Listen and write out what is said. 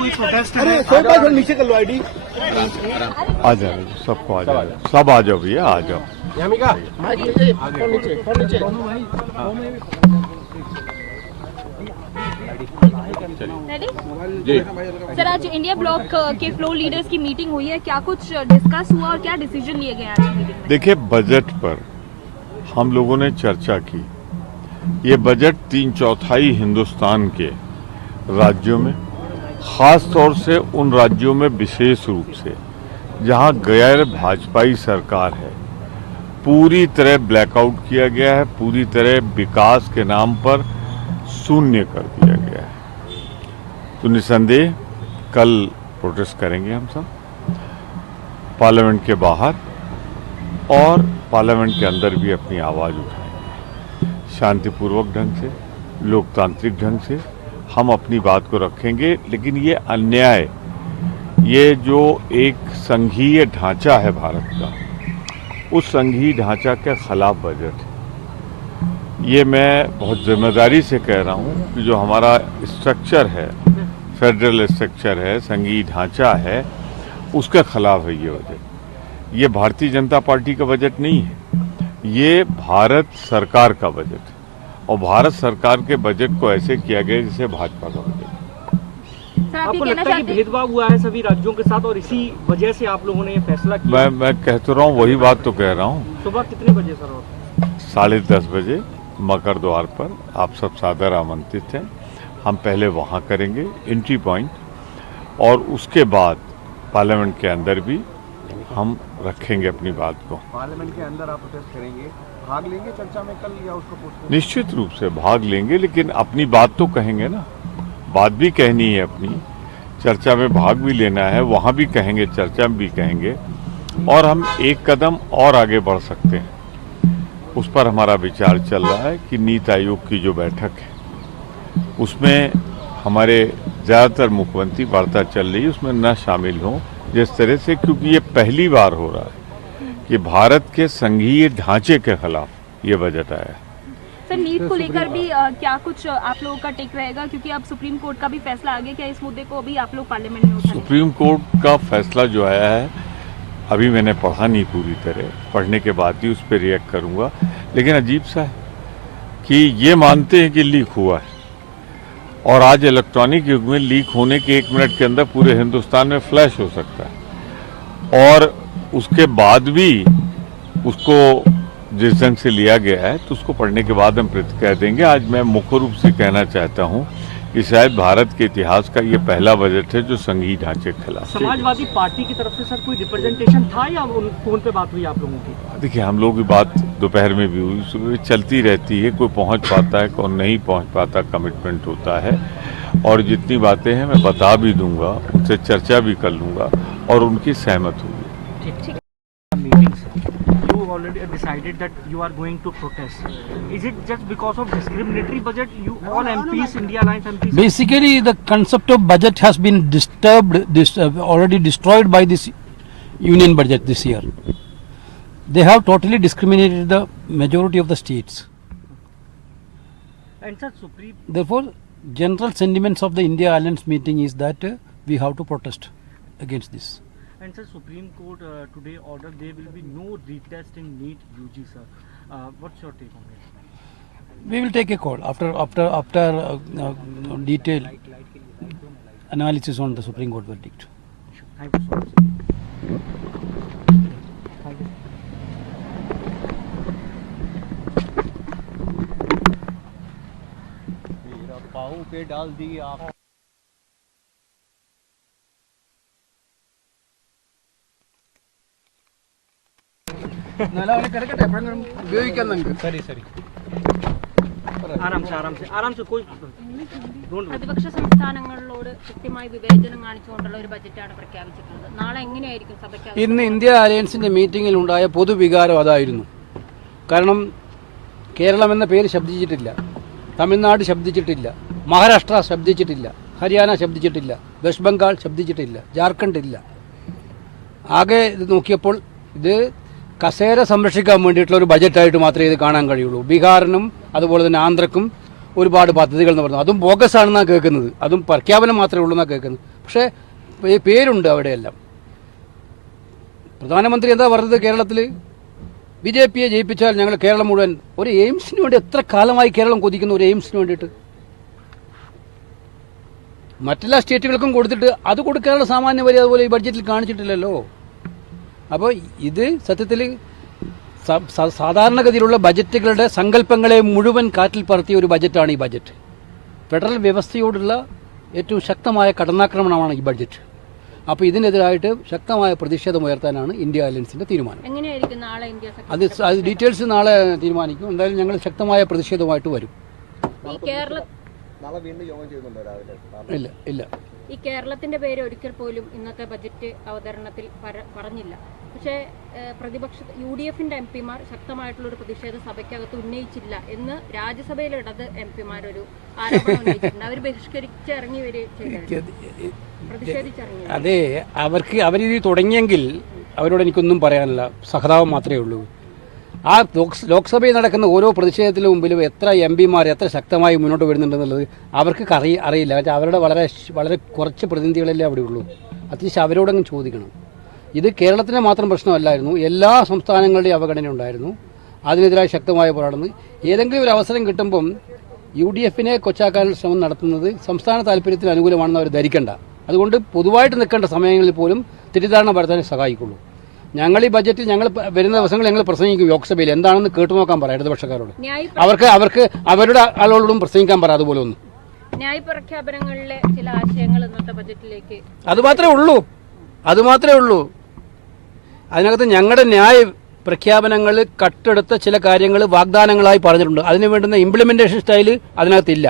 कोई प्रोटेस्ट है? नीचे कर लो आईडी। आ जाओ, सबको आ जाओ, सब आ जाओ भैया, आ जाओ। सर, आज इंडिया ब्लॉक के फ्लोर लीडर्स की मीटिंग हुई है, क्या कुछ डिस्कस हुआ और क्या डिसीजन लिए गए आज की मीटिंग में? देखिए, बजट पर हम लोगों ने चर्चा की। ये बजट 3/4 हिंदुस्तान के राज्यों में, खास तौर से उन राज्यों में विशेष रूप से जहां गैर भाजपाई सरकार है, पूरी तरह ब्लैकआउट किया गया है, पूरी तरह विकास के नाम पर शून्य कर दिया गया है। तो निसंदेह कल प्रोटेस्ट करेंगे हम सब, पार्लियामेंट के बाहर और पार्लियामेंट के अंदर भी अपनी आवाज़ उठाएंगे। शांतिपूर्वक ढंग से, लोकतांत्रिक ढंग से हम अपनी बात को रखेंगे। लेकिन ये अन्याय, ये जो एक संघीय ढांचा है भारत का, उस संघीय ढांचा के खिलाफ बजट है। ये मैं बहुत जिम्मेदारी से कह रहा हूँ कि जो हमारा स्ट्रक्चर है, फेडरल स्ट्रक्चर है, संघीय ढांचा है, उसके खिलाफ है ये बजट। ये भारतीय जनता पार्टी का बजट नहीं है, ये भारत सरकार का बजट है। और भारत सरकार के बजट को ऐसे किया गया जैसे भाजपा का बजट। आपको लगता है कि भेदभाव हुआ है सभी राज्यों के साथ और इसी वजह से आप लोगों ने ये फैसला किया? मैं कह तो रहा हूँ, वही बात तो कह रहा हूँ। सुबह कितने बजे सर? 10:30 बजे मकर द्वार पर आप सब सादर आमंत्रित हैं। हम पहले वहाँ करेंगे एंट्री पॉइंट, और उसके बाद पार्लियामेंट के अंदर भी हम रखेंगे अपनी बात को। पार्लियामेंट के अंदर आप प्रोटेस्ट करेंगे, भाग लेंगे चर्चा में कल या उसको पोस्टपोन? निश्चित रूप से भाग लेंगे, लेकिन अपनी बात तो कहेंगे ना, बात भी कहनी है अपनी, चर्चा में भाग भी लेना है, वहाँ भी कहेंगे, चर्चा में भी कहेंगे। और हम एक कदम और आगे बढ़ सकते हैं, उस पर हमारा विचार चल रहा है कि नीति आयोग की जो बैठक है उसमें हमारे ज़्यादातर मुख्यमंत्री वार्ता चल रही है, उसमें न शामिल हों जिस तरह से, क्योंकि ये पहली बार हो रहा है कि भारत के संघीय ढांचे के खिलाफ ये बजट आया है। सर, नीट को लेकर भी क्या कुछ आप लोगों का टेक रहेगा, क्योंकि अब सुप्रीम कोर्ट का भी फैसला आ गया, क्या इस मुद्दे को अभी आप लोग पार्लियामेंट में उठाएंगे? सुप्रीम कोर्ट का फैसला जो आया है, अभी मैंने पढ़ा नहीं पूरी तरह, पढ़ने के बाद ही उस पर रिएक्ट करूंगा। लेकिन अजीब सा है कि ये मानते हैं कि लीक हुआ है, और आज इलेक्ट्रॉनिक युग में लीक होने के 1 मिनट के अंदर पूरे हिंदुस्तान में फ्लैश हो सकता है, और उसके बाद भी उसको जिस ढंग से लिया गया है तो उसको पढ़ने के बाद हम प्रतिक्रिया देंगे। आज मैं मुख्य रूप से कहना चाहता हूं कि शायद भारत के इतिहास का ये पहला बजट है जो संघीय ढांचे के खिलाफ। समाजवादी पार्टी की तरफ से सर कोई रिप्रेजेंटेशन था या फोन पे बात हुई आप लोगों की? देखिए, हम लोगों की बात दोपहर में भी हुई, सुबह चलती रहती है, कोई पहुंच पाता है, कोई नहीं पहुंच पाता, कमिटमेंट होता है। और जितनी बातें हैं मैं बता भी दूंगा, उनसे चर्चा भी कर लूंगा और उनकी सहमत होगी। You already decided that you are going to protest. Is it just because of discriminatory budget? You all MPs, India Alliance MPs. Basically, the concept of budget has been already destroyed by this union budget this year. They have totally discriminated the majority of the states. And sir, Supreme. Therefore, general sentiments of the India Alliance meeting is that we have to protest against this. And sir, Supreme Court today ordered there will be no retest in NEET UG, sir. What's your take on it? We will take a call after detailed analysis on the Supreme Court verdict. Thank you so much. Thank you. मेरा पाँव पे डाल दिया आप। ഉപയോഗിക്കാൻ നമുക്ക് ശരി ആരാം से कोई പ്രതിപക്ഷ സംസ്ഥാനങ്ങളോട് കൃത്യമായി വിവേചനം കാണിച്ചുകൊണ്ടുള്ള ഒരു ബജറ്റാണ് പ്രഖ്യാപിച്ചിട്ടുള്ളത്. നാളെ എങ്ങനെയായിരിക്കും സഭയ്ക്ക്? ഇന്ന് ഇന്ത്യ അലയൻസിന്റെ മീറ്റിംഗിൽ ഉണ്ടായ പൊതുവികാരം അതായിരുന്നു. കാരണം കേരളം എന്ന പേര് ശബ്ദിച്ചിട്ടില്ല, തമിഴ്നാട് ശബ്ദിച്ചിട്ടില്ല, മഹാരാഷ്ട്ര ശബ്ദിച്ചിട്ടില്ല, ഹരിയാന ശബ്ദിച്ചിട്ടില്ല, വെസ്റ്റ് ബംഗാൾ ശബ്ദിച്ചിട്ടില്ല, ജാർഖണ്ഡ് ഇല്ല. ആകെ ഇത് നോക്കിയപ്പോൾ ഇത് കസേര സംരക്ഷിക്കാൻ വേണ്ടിയിട്ടുള്ള ഒരു ബജറ്റായിട്ട് മാത്രമേ ഇത് കാണാൻ കഴിയുള്ളൂ. ബീഹാറിനും അതുപോലെ തന്നെ ആന്ധ്രക്കും ഒരുപാട് പദ്ധതികൾ എന്ന് പറഞ്ഞു. അതും ബോഗസ് ആണെന്നാണ് കേൾക്കുന്നത്. അതും പ്രഖ്യാപനം മാത്രമേ ഉള്ളൂ എന്നാണ് കേൾക്കുന്നത്. പക്ഷേ പേരുണ്ട് അവിടെയെല്ലാം. പ്രധാനമന്ത്രി എന്താ പറഞ്ഞത്? കേരളത്തിൽ BJPയെ ജയിപ്പിച്ചാൽ ഞങ്ങൾ കേരളം മുഴുവൻ ഒരു എയിംസിന് വേണ്ടി എത്ര കാലമായി കേരളം കൊതിക്കുന്നു, ഒരു എയിംസിന് വേണ്ടിയിട്ട്. മറ്റെല്ലാ സ്റ്റേറ്റുകൾക്കും കൊടുത്തിട്ട് അത് കൊടുക്കാനുള്ള സാമാന്യ വരി അതുപോലെ ഈ ബഡ്ജറ്റിൽ കാണിച്ചിട്ടില്ലല്ലോ. അപ്പോൾ ഇത് സത്യത്തിൽ സാധാരണഗതിയിലുള്ള ബജറ്റുകളുടെ സങ്കല്പങ്ങളെ മുഴുവൻ കാറ്റിൽ പറത്തിയ ഒരു ബജറ്റാണ് ഈ ബജറ്റ്. ഫെഡറൽ വ്യവസ്ഥയോടുള്ള ഏറ്റവും ശക്തമായ കടന്നാക്രമണമാണ് ഈ ബഡ്ജറ്റ്. അപ്പോൾ ഇതിനെതിരായിട്ട് ശക്തമായ പ്രതിഷേധം ഉയർത്താനാണ് ഇന്ത്യ അലയൻസിന്റെ തീരുമാനം. എങ്ങനെയായിരിക്കും നാളെ ഇന്ത്യ അത് ഡീറ്റെയിൽസ് നാളെ തീരുമാനിക്കും. എന്തായാലും ഞങ്ങൾ ശക്തമായ പ്രതിഷേധവുമായിട്ട് വരും. നാളെ വീണ്ടും യോഗം ചെയ്യുന്നുണ്ടോ രാവിലെ? ഇല്ല. ഈ കേരളത്തിന്റെ പേര് ഒരിക്കൽ പോലും ഇന്നത്തെ ബജറ്റ് അവതരണത്തിൽ പറഞ്ഞില്ല. പക്ഷേ പ്രതിപക്ഷ UDFന്റെ MP-മാർ ശക്തമായിട്ടുള്ള ഒരു പ്രതിഷേധം സഭയ്ക്കകത്ത് ഉന്നയിച്ചില്ല എന്ന് രാജ്യസഭയിലെ ഇടത് MP-മാർ ഒരു ആരോപണം ഉന്നയിച്ചിട്ടുണ്ട്. അവർ ബഹിഷ്കരിച്ചിറങ്ങി പ്രതിഷേധിച്ചിറങ്ങി. അതെ, അവരിത് തുടങ്ങിയെങ്കിൽ അവരോട് എനിക്കൊന്നും പറയാനില്ല. സഹതാപം മാത്രമേ ഉള്ളൂ. ആ ലോക്സഭയിൽ നടക്കുന്ന ഓരോ പ്രതിഷേധത്തിന് മുമ്പിലും എത്ര MP-മാർ എത്ര ശക്തമായി മുന്നോട്ട് വരുന്നുണ്ടെന്നുള്ളത് അവർക്ക് അറിയില്ല. അവരുടെ വളരെ കുറച്ച് പ്രതിനിധികളല്ലേ അവിടെ ഉള്ളൂ. അത്യാവശ്യം അവരോടങ്ങ് ചോദിക്കണം. ഇത് കേരളത്തിൻ്റെ മാത്രം പ്രശ്നമല്ലായിരുന്നു, എല്ലാ സംസ്ഥാനങ്ങളുടെയും അവഗണന ഉണ്ടായിരുന്നു. അതിനെതിരായി ശക്തമായ പോരാടുന്നു. ഏതെങ്കിലും ഒരു അവസരം കിട്ടുമ്പം UDFനെ കൊച്ചാക്കാനുള്ള ശ്രമം നടത്തുന്നത് സംസ്ഥാന താല്പര്യത്തിന് അനുകൂലമാണെന്ന് അവർ ധരിക്കേണ്ട. അതുകൊണ്ട് പൊതുവായിട്ട് നിൽക്കേണ്ട സമയങ്ങളിൽ പോലും തെറ്റിദ്ധാരണ പരത്താൻ സഹായിക്കുള്ളൂ. ഞങ്ങൾ ഈ ബജറ്റിൽ വരുന്ന ദിവസങ്ങൾ ഞങ്ങൾ പ്രസംഗിക്കും ലോക്സഭയിൽ. എന്താണെന്ന് കേട്ടു നോക്കാൻ പറയാം ഇടതുപക്ഷക്കാരോട്. അവർക്ക് അവരുടെ ആളുകളോടും പ്രസംഗിക്കാൻ പറയാം. അതുപോലെ ഒന്നും ന്യായപ്രഖ്യാപനങ്ങളിലെ ചില ആശയങ്ങൾ ഇന്നത്തെ ബജറ്റിലേക്ക് അത് മാത്രമേ ഉള്ളൂ. അതിനകത്ത് ഞങ്ങളുടെ ന്യായ പ്രഖ്യാപനങ്ങൾ കട്ടെടുത്ത ചില കാര്യങ്ങൾ വാഗ്ദാനങ്ങളായി പറഞ്ഞിട്ടുണ്ട്. അതിന് വേണ്ടുന്ന ഇംപ്ലിമെന്റേഷൻ സ്റ്റൈല് അതിനകത്തില്ല.